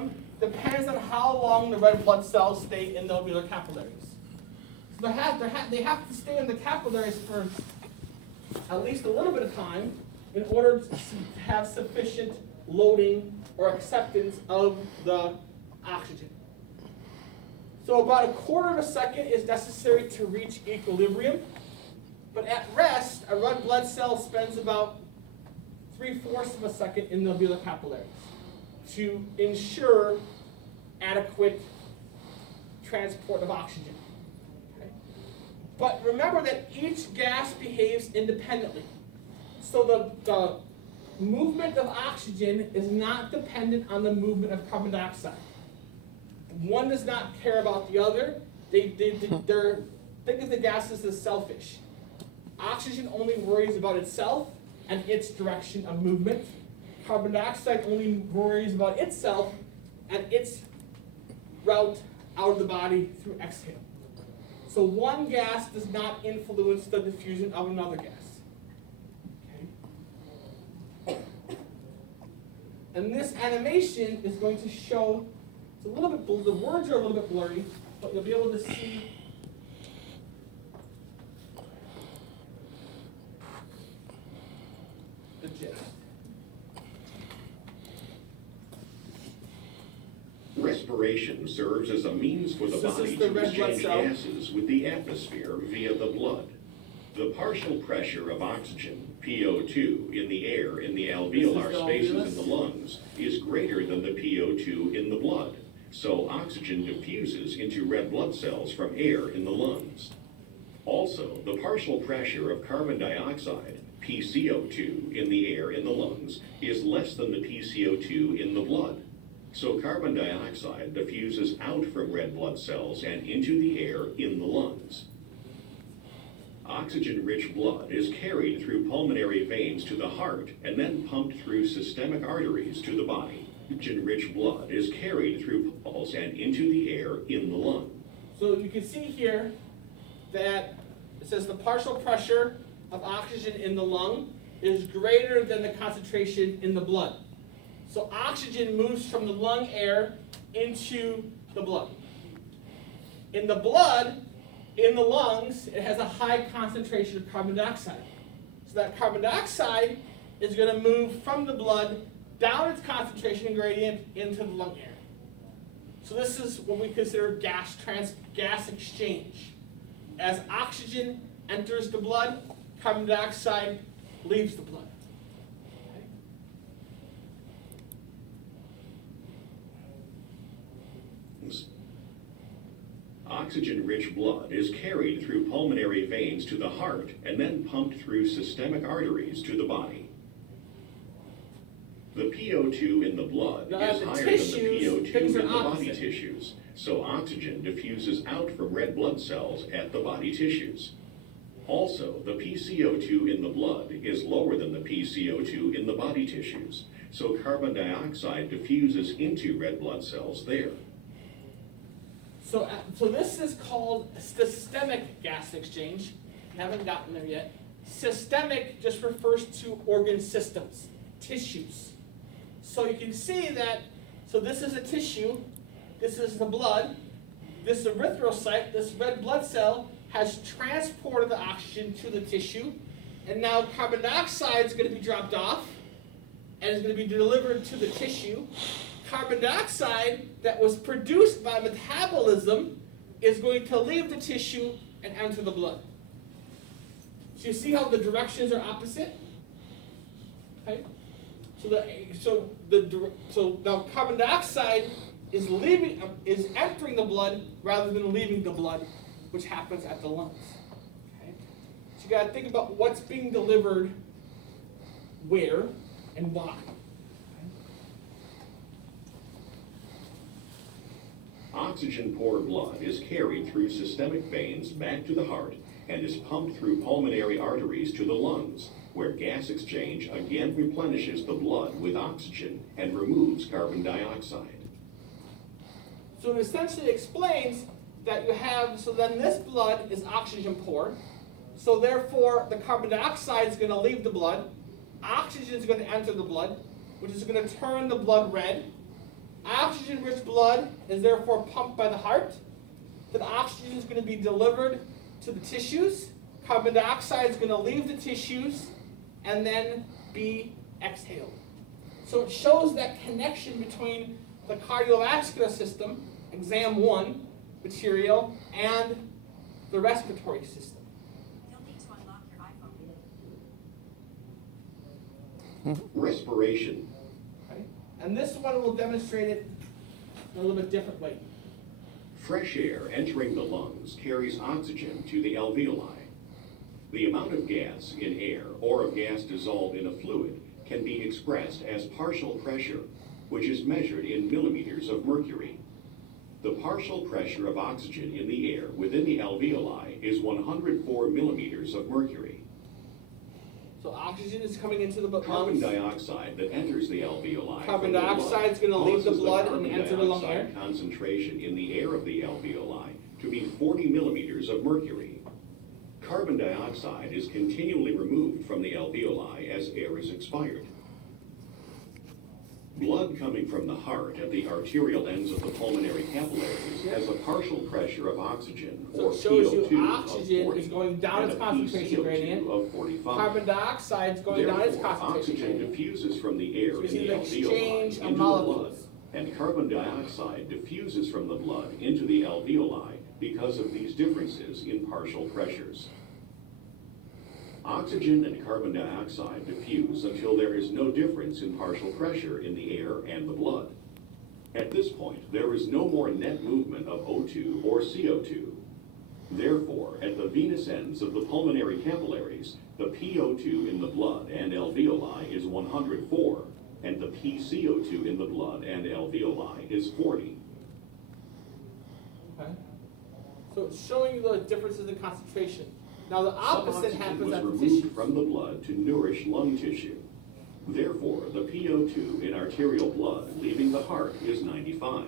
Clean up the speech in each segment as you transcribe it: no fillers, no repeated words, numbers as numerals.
metabolism depends on how long the red blood cells stay in the alveolar capillaries. So they have to stay in the capillaries for at least a little bit of time in order to have sufficient loading or acceptance of the oxygen. So about a quarter of a second is necessary to reach equilibrium. But at rest, a red blood cell spends about 3/4 of a second in the alveolar capillaries to ensure adequate transport of oxygen. Okay? But remember that each gas behaves independently. So the movement of oxygen is not dependent on the movement of carbon dioxide. One does not care about the other. Think of the gases as selfish. Oxygen only worries about itself and its direction of movement. Carbon dioxide only worries about itself and its route out of the body through exhale. So one gas does not influence the diffusion of another gas. Okay? And this animation is going to show, it's a little bit, the words are a little bit blurry, but you'll be able to see the gist. Respiration serves as a means for the body to exchange gases with the atmosphere via the blood. The partial pressure of oxygen, PO2, in the air in the alveolar spaces in the lungs is greater than the PO2 in the blood, so oxygen diffuses into red blood cells from air in the lungs. Also, the partial pressure of carbon dioxide, PCO2, in the air in the lungs is less than the PCO2 in the blood. So carbon dioxide diffuses out from red blood cells and into the air in the lungs. Oxygen-rich blood is carried through pulmonary veins to the heart and then pumped through systemic arteries to the body. Oxygen-rich blood is carried through pulse and into the air in the lung. So you can see here that it says the partial pressure of oxygen in the lung is greater than the concentration in the blood. So oxygen moves from the lung air into the blood. In the blood, in the lungs, it has a high concentration of carbon dioxide. So that carbon dioxide is going to move from the blood down its concentration gradient into the lung air. So this is what we consider gas exchange. As oxygen enters the blood, carbon dioxide leaves the blood. Oxygen-rich blood is carried through pulmonary veins to the heart and then pumped through systemic arteries to the body. The PO2 in the blood is higher than the PO2 in the body tissues, so oxygen diffuses out from red blood cells at the body tissues. Also, the PCO2 in the blood is lower than the PCO2 in the body tissues, so carbon dioxide diffuses into red blood cells there. So this is called systemic gas exchange. We haven't gotten there yet. Systemic just refers to organ systems, tissues. So you can see that, so this is a tissue, this is the blood, this erythrocyte, this red blood cell has transported the oxygen to the tissue, and now carbon dioxide is going to be dropped off and is going to be delivered to the tissue. Carbon dioxide that was produced by metabolism is going to leave the tissue and enter the blood. So you see how the directions are opposite? Okay? So now carbon dioxide is entering the blood rather than leaving the blood, which happens at the lungs. Okay? So you got to think about what's being delivered where and why. Oxygen-poor blood is carried through systemic veins back to the heart and is pumped through pulmonary arteries to the lungs, where gas exchange again replenishes the blood with oxygen and removes carbon dioxide. So it essentially explains that you have, so then this blood is oxygen poor, so therefore the carbon dioxide is going to leave the blood, oxygen is going to enter the blood, which is going to turn the blood red, Oxygen-rich blood is therefore pumped by the heart. Then oxygen is going to be delivered to the tissues. Carbon dioxide is going to leave the tissues and then be exhaled. So it shows that connection between the cardiovascular system, exam 1 material, and the respiratory system. You'll need to unlock your iPhone. Respiration. Okay? And this one will demonstrate it in a little bit different way. Fresh air entering the lungs carries oxygen to the alveoli. The amount of gas in air or of gas dissolved in a fluid can be expressed as partial pressure, which is measured in millimeters of mercury. The partial pressure of oxygen in the air within the alveoli is 104 millimeters of mercury. So oxygen is coming into the Carbon lungs. dioxide that enters the alveoli Carbon from the dioxide is going to blood leave the causes blood and carbon enter the lung dioxide air. concentration in the air of the alveoli to be 40 millimeters of mercury. Carbon dioxide is continually removed from the alveoli as air is expired. Blood coming from the heart at the arterial ends of the pulmonary capillaries has a partial pressure of oxygen, So or it shows PO2, you of oxygen 40, is going down and its a concentration PCO2 gradient. of 45. Carbon dioxide is going down its Therefore, concentration oxygen gradient. diffuses from the air So you in see the the alveoli exchange of into the blood, molecules. and carbon dioxide diffuses from the blood into the alveoli because of these differences in partial pressures. Oxygen and carbon dioxide diffuse until there is no difference in partial pressure in the air and the blood. At this point, there is no more net movement of O2 or CO2. Therefore, at the venous ends of the pulmonary capillaries, the PO2 in the blood and alveoli is 104, and the PCO2 in the blood and alveoli is 40. Okay? So it's showing you the differences in concentration. Now the Some opposite oxygen happens was at the removed tissues. from the blood to nourish lung tissue. Therefore, the PO2 in arterial blood leaving the heart is 95.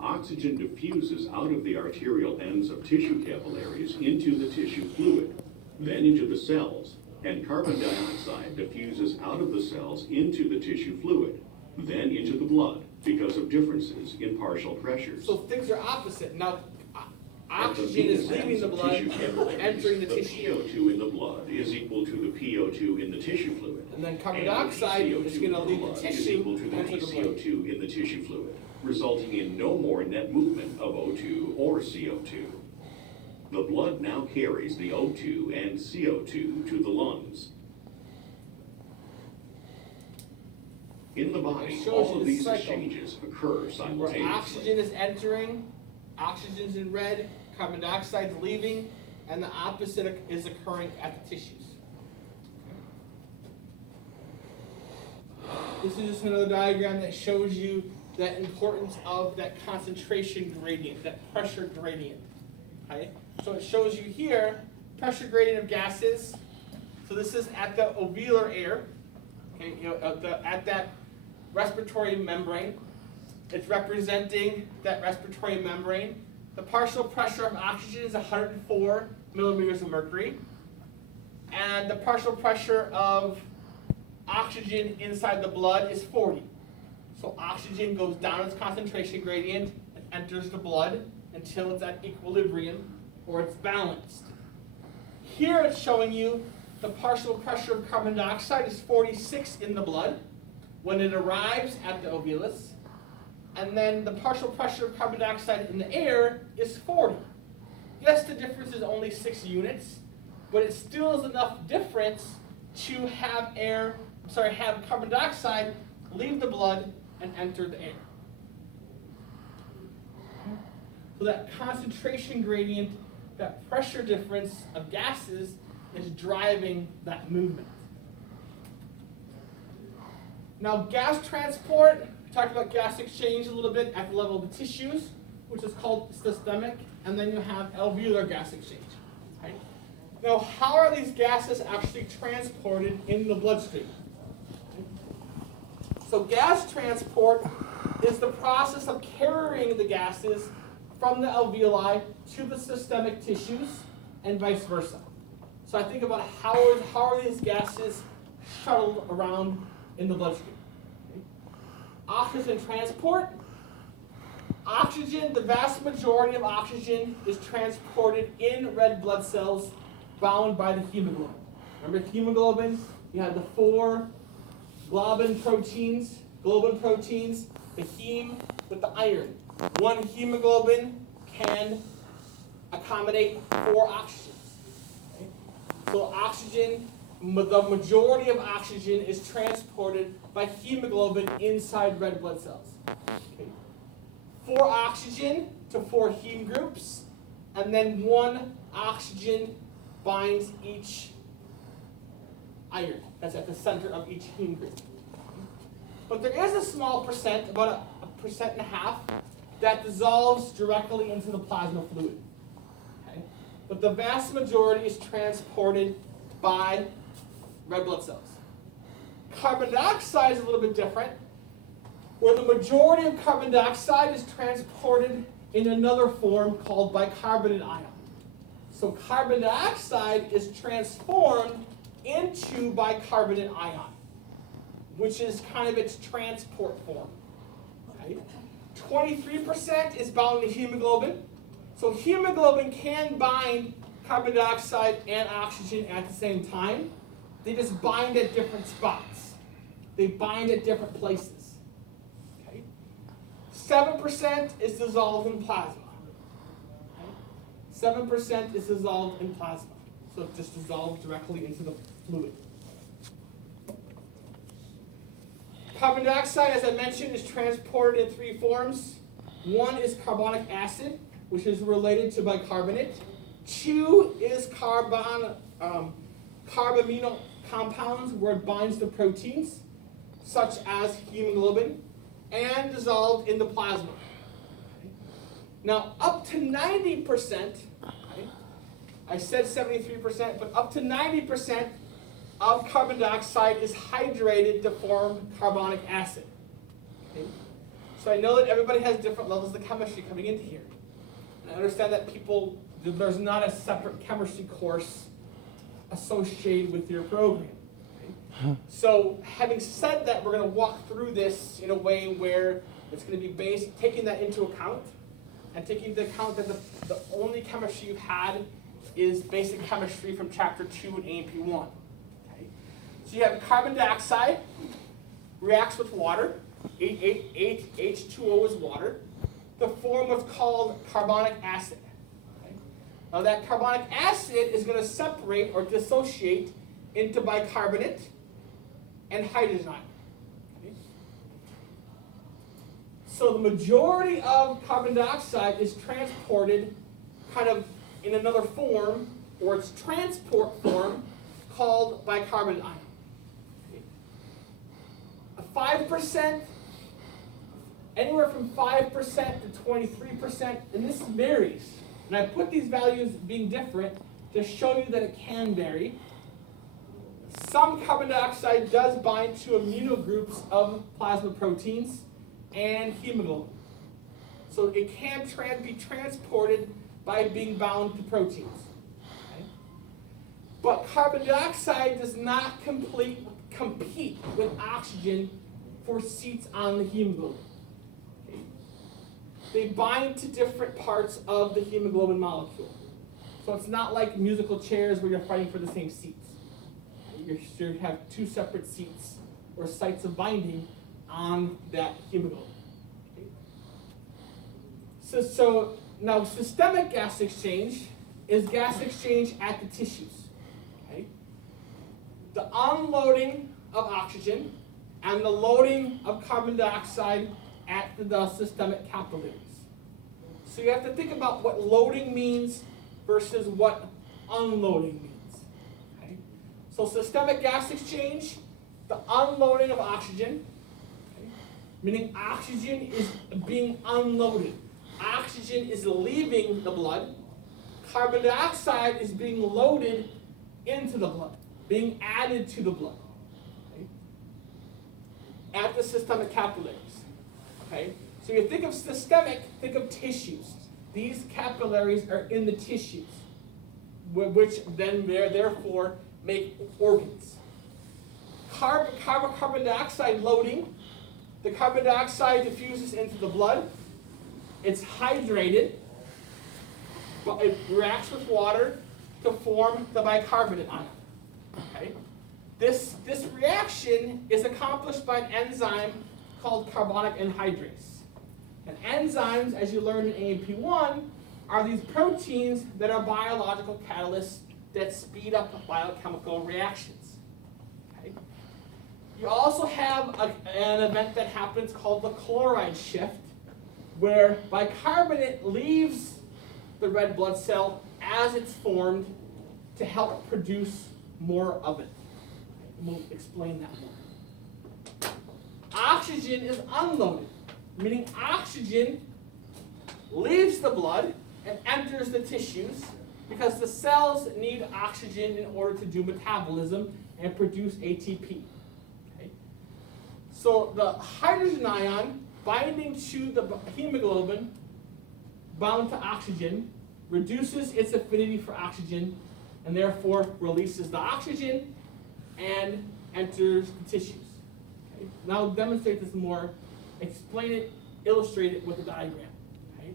Oxygen diffuses out of the arterial ends of tissue capillaries into the tissue fluid, then into the cells, and carbon dioxide diffuses out of the cells into the tissue fluid, then into the blood because of differences in partial pressures. So things are opposite. Now At the oxygen is venous leaving ends the of blood, tissue capillaries, entering the tissue. PO2 in the blood is equal to the PO2 in the tissue fluid. And then carbon And the dioxide PCO2 is going to in leave blood the is tissue equal to the and enter the blood. PCO2 in the tissue fluid, resulting in no more net movement of O2 or CO2. The blood now carries the O2 and CO2 to the lungs. In the body, It shows all you of the these cycle. exchanges occur Where simultaneously. oxygen is entering, oxygen's in red, carbon dioxide is leaving, and the opposite is occurring at the tissues. This is just another diagram that shows you the importance of that concentration gradient, that pressure gradient. Okay? So it shows you here pressure gradient of gases. So this is at the alveolar air, okay, at that respiratory membrane. It's representing that respiratory membrane. The partial pressure of oxygen is 104 millimeters of mercury. And the partial pressure of oxygen inside the blood is 40. So oxygen goes down its concentration gradient and enters the blood until it's at equilibrium or it's balanced. Here it's showing you the partial pressure of carbon dioxide is 46 in the blood when it arrives at the alveolus. And then the partial pressure of carbon dioxide in the air is 40. Yes, the difference is only 6 units, but it still is enough difference to have have carbon dioxide leave the blood and enter the air. So that concentration gradient, that pressure difference of gases is driving that movement. Now gas transport, we talked about gas exchange a little bit at the level of the tissues, which is called systemic, and then you have alveolar gas exchange. Right? Now how are these gases actually transported in the bloodstream? So gas transport is the process of carrying the gases from the alveoli to the systemic tissues and vice versa. So I think about how are these gases shuttled around in the bloodstream. Okay? Oxygen transport. Oxygen, the vast majority of oxygen is transported in red blood cells bound by the hemoglobin. Remember hemoglobin? You have the 4 globin proteins, the heme with the iron. One hemoglobin can accommodate 4 oxygens. Okay? So oxygen, the majority of oxygen is transported by hemoglobin inside red blood cells. Okay? 4 oxygen to 4 heme groups, and then 1 oxygen binds each iron that's at the center of each heme group. But there is a small percent, about a 1.5%, that dissolves directly into the plasma fluid. Okay? But the vast majority is transported by red blood cells. Carbon dioxide is a little bit different, where the majority of carbon dioxide is transported in another form called bicarbonate ion. So carbon dioxide is transformed into bicarbonate ion, which is kind of its transport form. Okay? 23% is bound to hemoglobin. So hemoglobin can bind carbon dioxide and oxygen at the same time. They just bind at different spots. They bind at different places. Okay? 7% is dissolved in plasma. Okay? 7% is dissolved in plasma. So it just dissolves directly into the fluid. Carbon dioxide, as I mentioned, is transported in 3 forms. 1 is carbonic acid, which is related to bicarbonate. 2 is carbamino compounds, where it binds to proteins, such as hemoglobin, and dissolved in the plasma. Okay. Now, up to 90%, okay, I said 73%, but up to 90% of carbon dioxide is hydrated to form carbonic acid. Okay. So I know that everybody has different levels of chemistry coming into here. And I understand that there's not a separate chemistry course associated with your program. Okay? So having said that, we're going to walk through this in a way where it's going to be based, taking that into account, and taking into account that the only chemistry you've had is basic chemistry from chapter 2 and A&P 1. Okay? So you have carbon dioxide, reacts with water, H2O is water, to form what's called carbonic acid. Now that carbonic acid is going to separate or dissociate into bicarbonate and hydrogen ion. Okay? So the majority of carbon dioxide is transported kind of in another form, or its transport form, called bicarbonate ion. Okay? A 5%, anywhere from 5% to 23%, and this varies. And I put these values being different to show you that it can vary. Some carbon dioxide does bind to amino groups of plasma proteins and hemoglobin. So it can be transported by being bound to proteins. Okay? But carbon dioxide does not compete with oxygen for seats on the hemoglobin. They bind to different parts of the hemoglobin molecule. So it's not like musical chairs where you're fighting for the same seats. You have 2 separate seats or sites of binding on that hemoglobin. Okay. So now systemic gas exchange is gas exchange at the tissues. Okay. The unloading of oxygen and the loading of carbon dioxide at the systemic capillaries. So you have to think about what loading means versus what unloading means. Okay? So systemic gas exchange, the unloading of oxygen, okay? Meaning oxygen is being unloaded. Oxygen is leaving the blood. Carbon dioxide is being loaded into the blood, being added to the blood. Okay? At the systemic capillaries. Okay? So you think of systemic, think of tissues. These capillaries are in the tissues, which then therefore make organs. Carbon dioxide loading the carbon dioxide diffuses into the blood. It's hydrated, but it reacts with water to form the bicarbonate ion. Okay? This reaction is accomplished by an enzyme called carbonic anhydrase. And enzymes, as you learned in AMP1, are these proteins that are biological catalysts that speed up biochemical reactions. Okay? You also have an event that happens called the chloride shift, where bicarbonate leaves the red blood cell as it's formed to help produce more of it. We'll explain that more. Oxygen is unloaded, meaning oxygen leaves the blood and enters the tissues because the cells need oxygen in order to do metabolism and produce ATP. Okay? So the hydrogen ion binding to the hemoglobin bound to oxygen reduces its affinity for oxygen and therefore releases the oxygen and enters the tissues. Okay? Now I'll demonstrate this more, explain it, illustrate it with a diagram. Okay?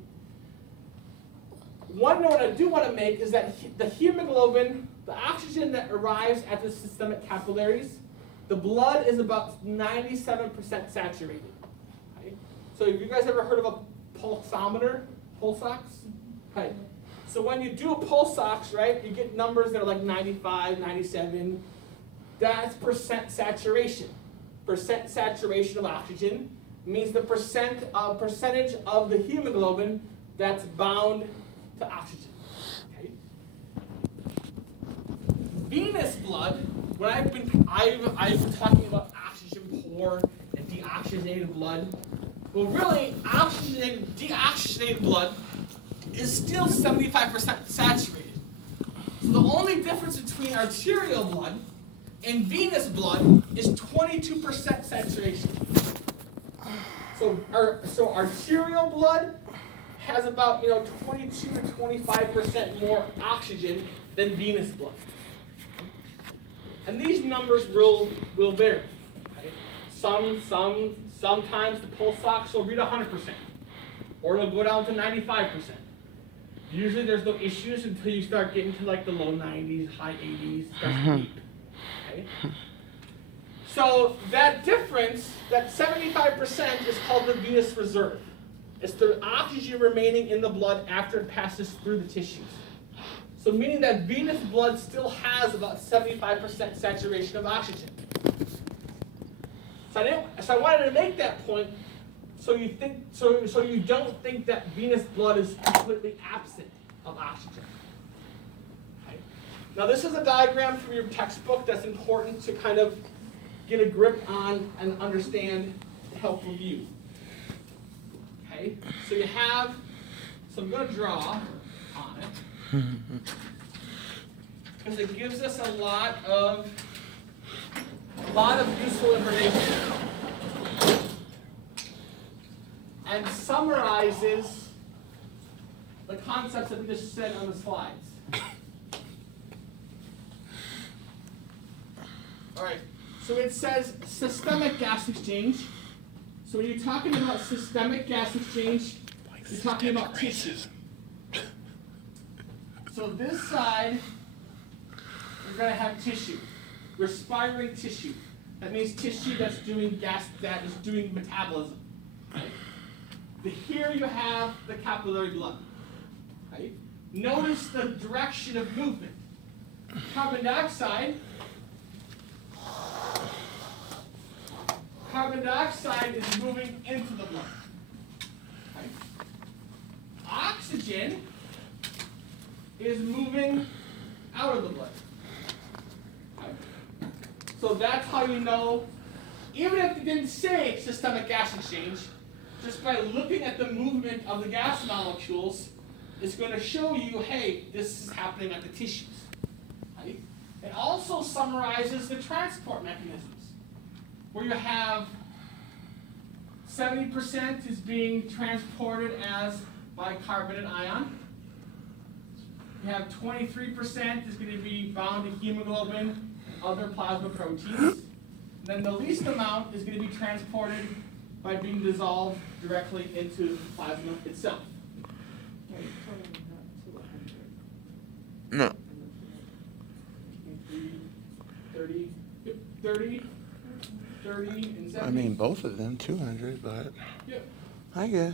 One note I do want to make is that the hemoglobin, the oxygen that arrives at the systemic capillaries, the blood is about 97% saturated. Okay? So have you guys ever heard of a pulsometer, pulse ox? Okay. So when you do a pulse ox, right, you get numbers that are like 95, 97. That's percent saturation. Percent saturation of oxygen means the percentage of the hemoglobin that's bound to oxygen. Okay? Venous blood, when I've been talking about oxygen poor and deoxygenated blood, well really deoxygenated blood is still 75% saturated. So the only difference between arterial blood and venous blood is 22% saturation. So arterial blood has about 22 to 25% more oxygen than venous blood. And these numbers will vary. Okay? Sometimes the pulse ox will read 100%, or it'll go down to 95%. Usually there's no issues until you start getting to like the low 90s, high 80s, starts to beep. Okay? So that difference, that 75% is called the venous reserve. It's the oxygen remaining in the blood after it passes through the tissues. So meaning that venous blood still has about 75% saturation of oxygen. So I wanted to make that point so you don't think that venous blood is completely absent of oxygen. Okay? Now this is a diagram from your textbook that's important to kind of get a grip on and understand to help review. Okay? So you have, so I'm going to draw on it because it gives us a lot of useful information and summarizes the concepts that we just said on the slides. All right, so it says systemic gas exchange. So when you're talking about systemic gas exchange, you're talking about tissues. So this side, we're going to have tissue, respiring tissue. That means tissue that's doing that is doing metabolism. Right? Here you have the capillary blood. Right? Notice the direction of movement. Carbon dioxide is moving into the blood. Right? Oxygen is moving out of the blood. Right? So that's how you know, even if it didn't say systemic gas exchange, just by looking at the movement of the gas molecules, it's going to show you, hey, this is happening at the tissues. Right? It also summarizes the transport mechanisms, where you have 70% is being transported as bicarbonate ion. You have 23% is going to be bound to hemoglobin and other plasma proteins. Then the least amount is going to be transported by being dissolved directly into the plasma itself. No. 30, 30, 30, and 70. I mean, both of them 200, but Yep. I guess.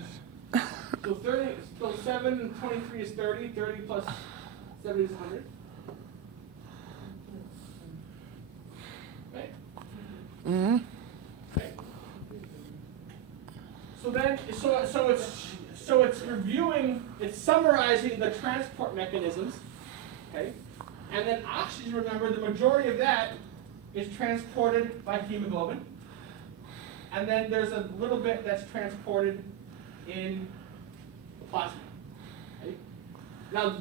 So 30, so 7 and 23 is 30. 30 plus 70 is 100. Right? Mm-hmm. Okay. So then, so it's reviewing, it's summarizing the transport mechanisms. Okay. And then oxygen, remember, the majority of that is transported by hemoglobin. And then there's a little bit that's transported in the plasma. Okay? Now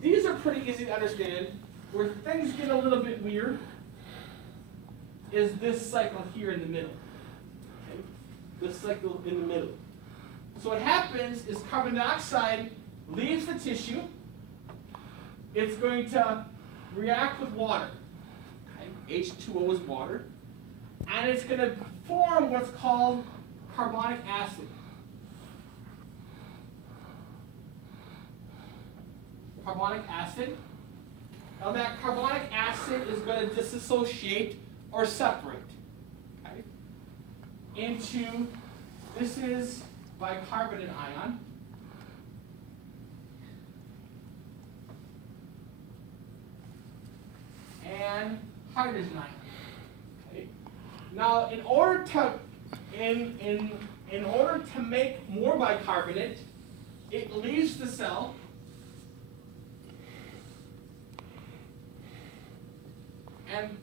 these are pretty easy to understand. Where things get a little bit weird is this cycle here in the middle. Okay? This cycle in the middle. So what happens is carbon dioxide leaves the tissue. It's going to react with water. Okay? H2O is water. And it's going to form what's called carbonic acid. Carbonic acid. Now that carbonic acid is going to dissociate or separate, okay, into, this is bicarbonate ion. And hydrogen ion. Okay. Now, in order to make more bicarbonate, it leaves the cell. And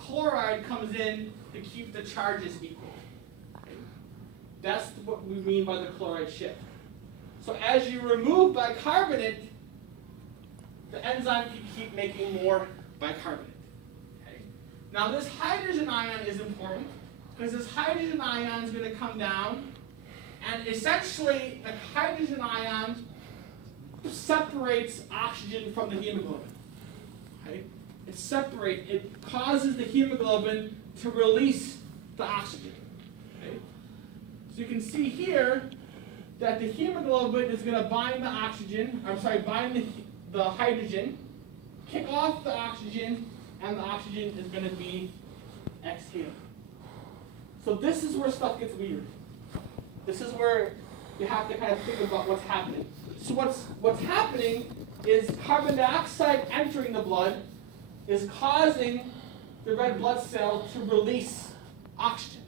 chloride comes in to keep the charges equal. Okay. That's what we mean by the chloride shift. So as you remove bicarbonate, the enzyme can keep making more bicarbonate. Okay. Now this hydrogen ion is important because this hydrogen ion is going to come down, and essentially the hydrogen ion separates oxygen from the hemoglobin. Okay. It causes the hemoglobin to release the oxygen. Okay. So you can see here that the hemoglobin is going to bind the oxygen. Bind the hydrogen, kick off the oxygen, and the oxygen is going to be exhaled. So this is where stuff gets weird. This is where you have to kind of think about what's happening. So what's happening is carbon dioxide entering the blood is causing the red blood cell to release oxygen.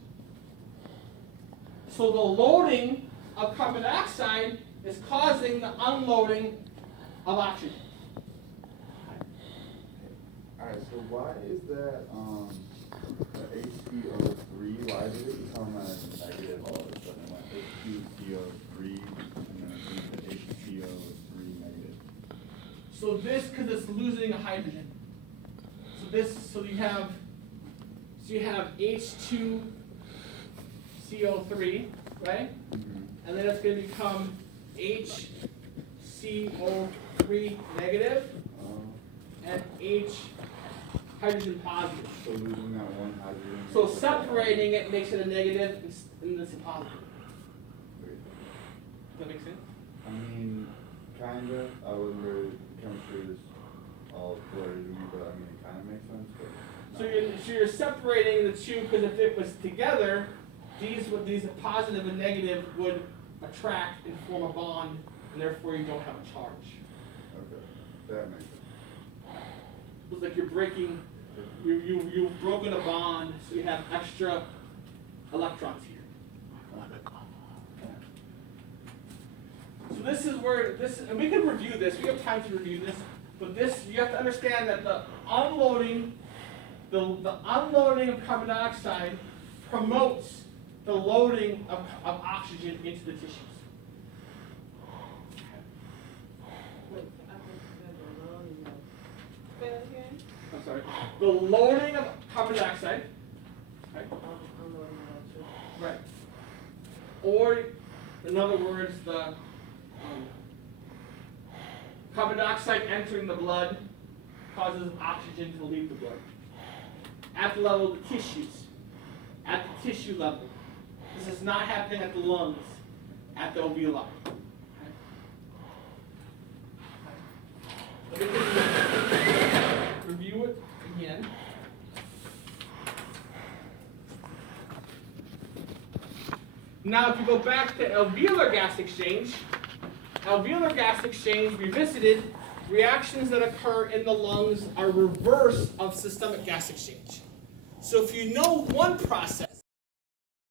So the loading of carbon dioxide is causing the unloading of oxygen. Alright, so why is that the HCO3, why did it become a negative all of a sudden? It went HCO3 and then it became the HCO3 negative. So this, because it's losing a hydrogen. So you have H2CO3, right? Mm-hmm. And then it's going to become HCO3 negative and H hydrogen positive. So losing that one hydrogen. So separating it makes it a negative and this a positive. Does that make sense? I mean, kinda. I wouldn't really, chemistry is all blurry to me, but I mean, it kinda makes sense. But So you're separating the two because if it was together, these positive and negative would attract and form a bond, and therefore you don't have a charge. okay, that makes sense. It's like you're breaking, you've broken a bond, so you have extra electrons here. So this is where and we can review this. We have time to review this, but this you have to understand that the unloading of carbon dioxide promotes the loading of oxygen into the tissues. I'm sorry. The loading of carbon dioxide. Right? Right. Or, in other words, the carbon dioxide entering the blood causes oxygen to leave the blood. At the level of the tissues. At the tissue level. This This is not happening at the lungs, at the alveoli. Let me just review it again. Now, if you go back to alveolar gas exchange revisited, reactions that occur in the lungs are reverse of systemic gas exchange. So if you know one process,